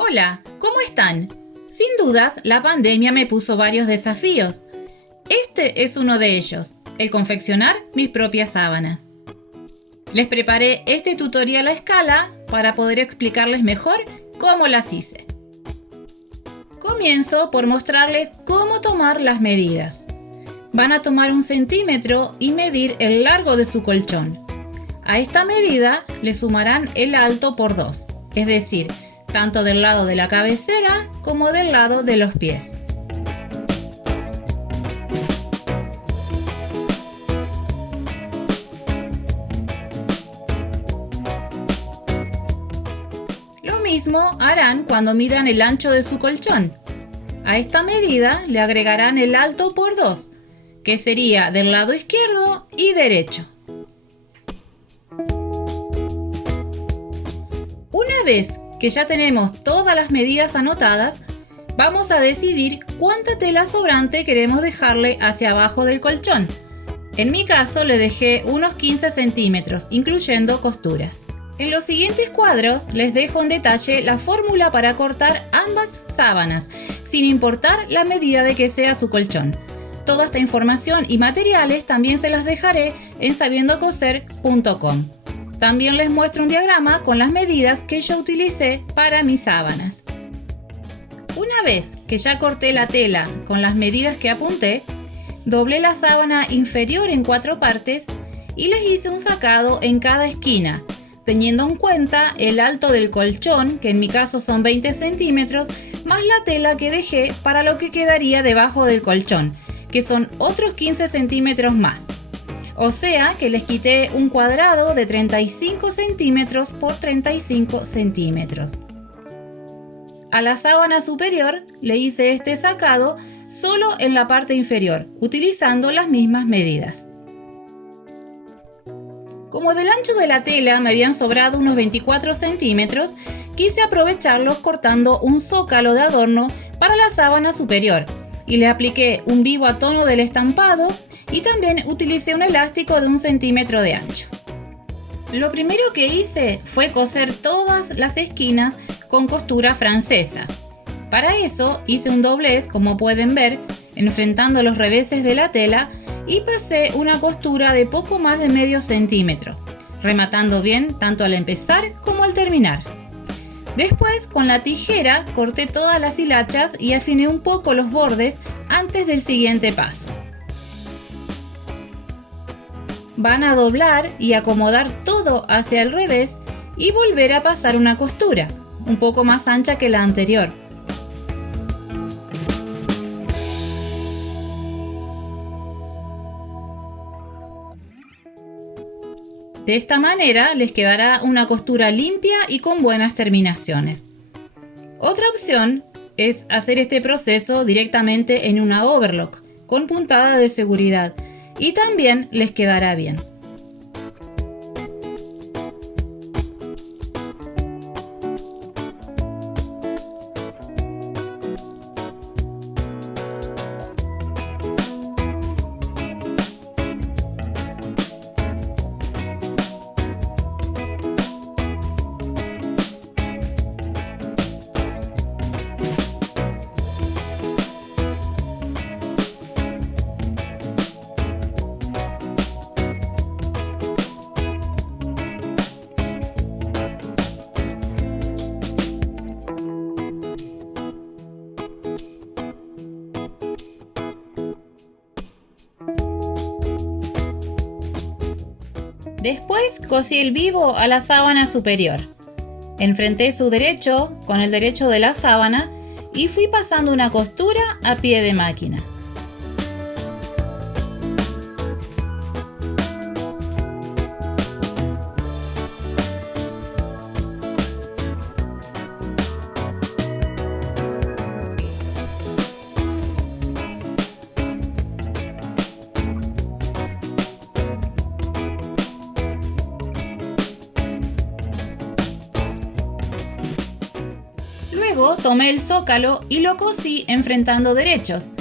Hola, ¿cómo están? Sin dudas, la pandemia me puso varios desafíos. Este es uno de ellos, el confeccionar mis propias sábanas. Les preparé este tutorial a escala para poder explicarles mejor cómo las hice. Comienzo por mostrarles cómo tomar las medidas. Van a tomar 1 centímetro y medir el largo de su colchón. A esta medida le sumarán el alto por 2, es decir, tanto del lado de la cabecera como del lado de los pies. Lo mismo harán cuando midan el ancho de su colchón. A esta medida le agregarán el alto por 2, que sería del lado izquierdo y derecho. Una vez que ya tenemos todas las medidas anotadas, vamos a decidir cuánta tela sobrante queremos dejarle hacia abajo del colchón. En mi caso le dejé unos 15 centímetros, incluyendo costuras. En los siguientes cuadros les dejo en detalle la fórmula para cortar ambas sábanas, sin importar la medida de que sea su colchón. Toda esta información y materiales también se las dejaré en sabiendocoser.com. También les muestro un diagrama con las medidas que yo utilicé para mis sábanas. Una vez que ya corté la tela con las medidas que apunté, doblé la sábana inferior en 4 partes y les hice un sacado en cada esquina, teniendo en cuenta el alto del colchón, que en mi caso son 20 centímetros, más la tela que dejé para lo que quedaría debajo del colchón, que son otros 15 centímetros más. O sea que les quité un cuadrado de 35 centímetros por 35 centímetros. A la sábana superior le hice este sacado solo en la parte inferior, utilizando las mismas medidas. Como del ancho de la tela me habían sobrado unos 24 centímetros, quise aprovecharlos cortando un zócalo de adorno para la sábana superior y le apliqué un vivo a tono del estampado y también utilicé un elástico de 1 centímetro de ancho. Lo primero que hice fue coser todas las esquinas con costura francesa. Para eso hice un doblez, como pueden ver, enfrentando los reveses de la tela y pasé una costura de poco más de medio centímetro, rematando bien tanto al empezar como al terminar. Después, con la tijera, corté todas las hilachas y afiné un poco los bordes antes del siguiente paso. Van a doblar y acomodar todo hacia el revés y volver a pasar una costura, un poco más ancha que la anterior. De esta manera les quedará una costura limpia y con buenas terminaciones. Otra opción es hacer este proceso directamente en una overlock con puntada de seguridad y también les quedará bien. Después cosí el vivo a la sábana superior. Enfrenté su derecho con el derecho de la sábana y fui pasando una costura a pie de máquina. Luego tomé el zócalo y lo cosí enfrentando derechos,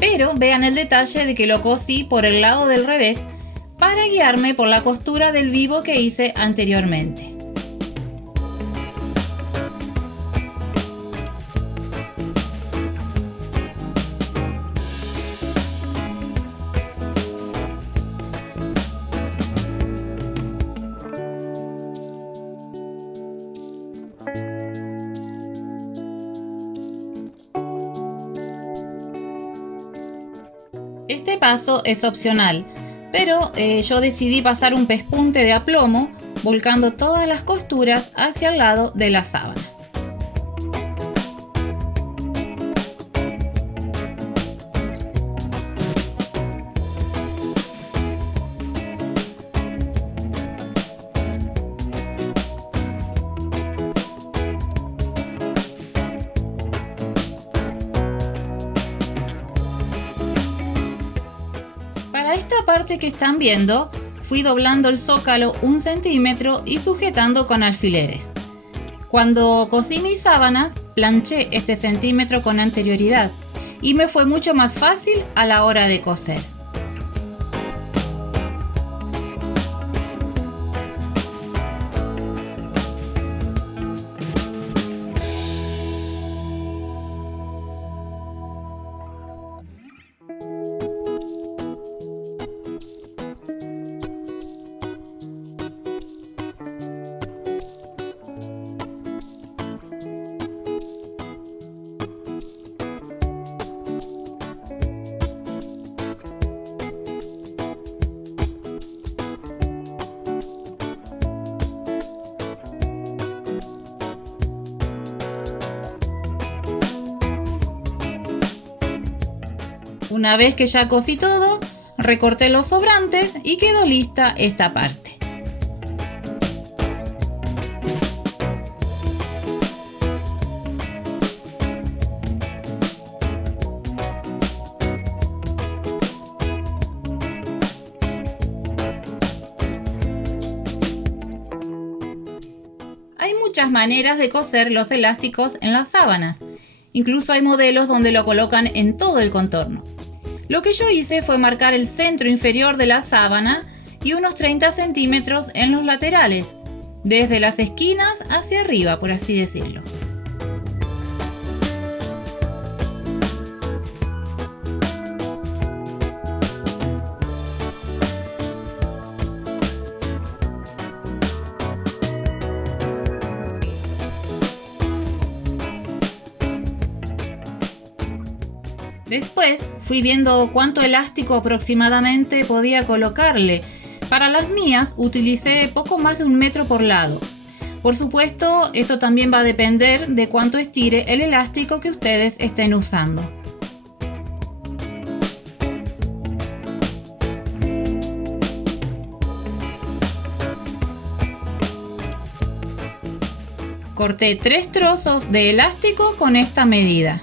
pero vean el detalle de que lo cosí por el lado del revés para guiarme por la costura del vivo que hice anteriormente. Este paso es opcional, pero yo decidí pasar un pespunte de aplomo volcando todas las costuras hacia el lado de la sábana. Para esta parte que están viendo, fui doblando el zócalo 1 centímetro y sujetando con alfileres. Cuando cosí mis sábanas, planché este centímetro con anterioridad y me fue mucho más fácil a la hora de coser. Una vez que ya cosí todo, recorté los sobrantes y quedó lista esta parte. Hay muchas maneras de coser los elásticos en las sábanas. Incluso hay modelos donde lo colocan en todo el contorno. Lo que yo hice fue marcar el centro inferior de la sábana y unos 30 centímetros en los laterales, desde las esquinas hacia arriba, por así decirlo. Después fui viendo cuánto elástico aproximadamente podía colocarle. Para las mías utilicé poco más de 1 metro por lado. Por supuesto, esto también va a depender de cuánto estire el elástico que ustedes estén usando. Corté 3 trozos de elástico con esta medida.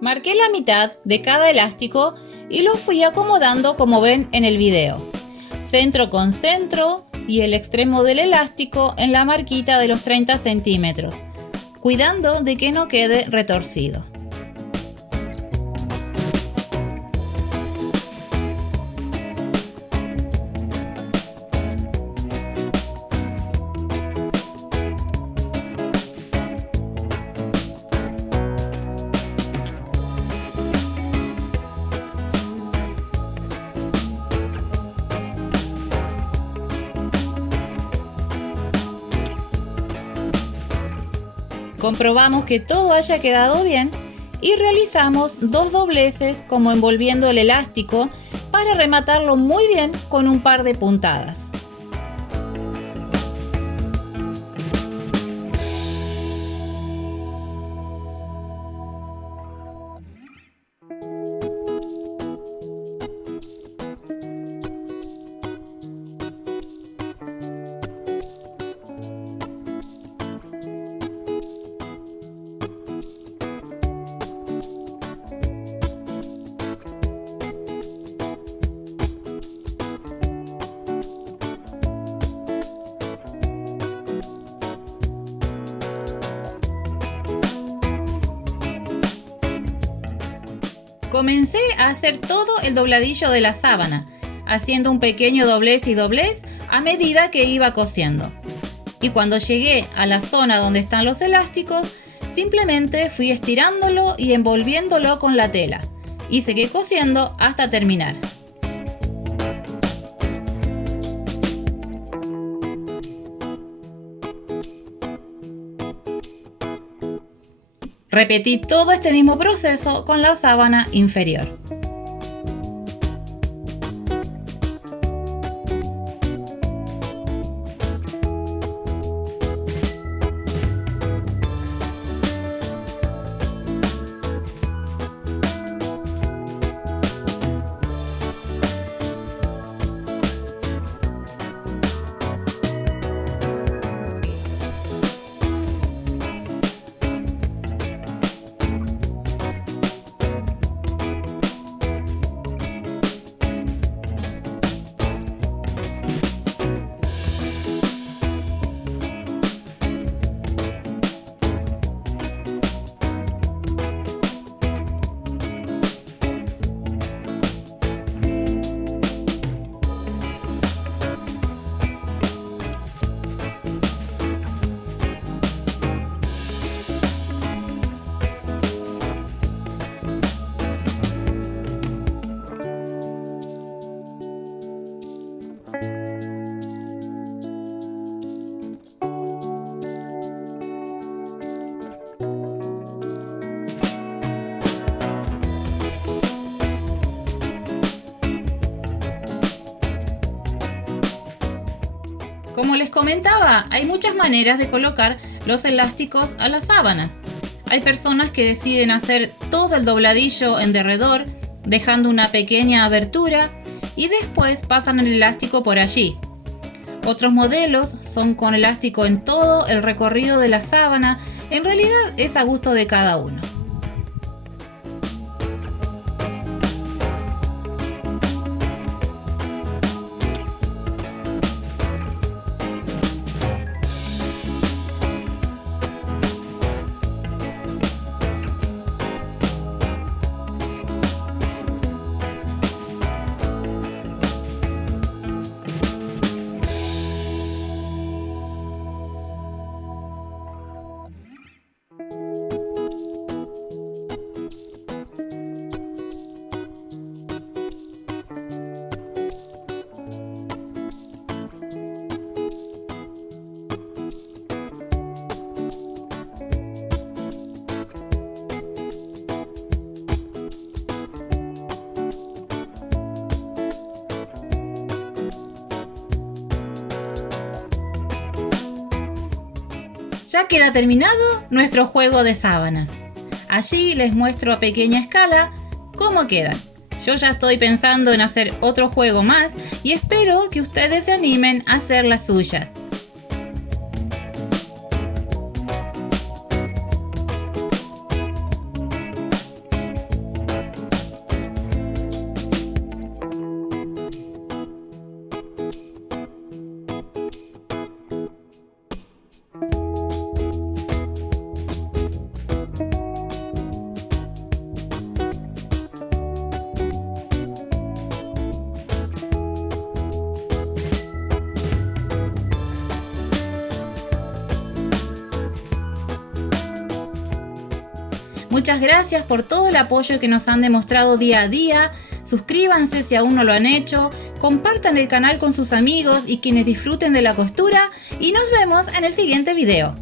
Marqué la mitad de cada elástico y lo fui acomodando como ven en el video. Centro con centro y el extremo del elástico en la marquita de los 30 centímetros, cuidando de que no quede retorcido. Comprobamos que todo haya quedado bien y realizamos 2 dobleces como envolviendo el elástico para rematarlo muy bien con un par de puntadas. Comencé a hacer todo el dobladillo de la sábana, haciendo un pequeño doblez y doblez a medida que iba cosiendo. Y cuando llegué a la zona donde están los elásticos, simplemente fui estirándolo y envolviéndolo con la tela y seguí cosiendo hasta terminar. Repetí todo este mismo proceso con la sábana inferior. Como les comentaba, hay muchas maneras de colocar los elásticos a las sábanas. Hay personas que deciden hacer todo el dobladillo en derredor, dejando una pequeña abertura y después pasan el elástico por allí. Otros modelos son con elástico en todo el recorrido de la sábana. En realidad es a gusto de cada uno. Ya queda terminado nuestro juego de sábanas. Allí les muestro a pequeña escala cómo quedan. Yo ya estoy pensando en hacer otro juego más y espero que ustedes se animen a hacer las suyas. Muchas gracias por todo el apoyo que nos han demostrado día a día. Suscríbanse si aún no lo han hecho, compartan el canal con sus amigos y quienes disfruten de la costura y nos vemos en el siguiente video.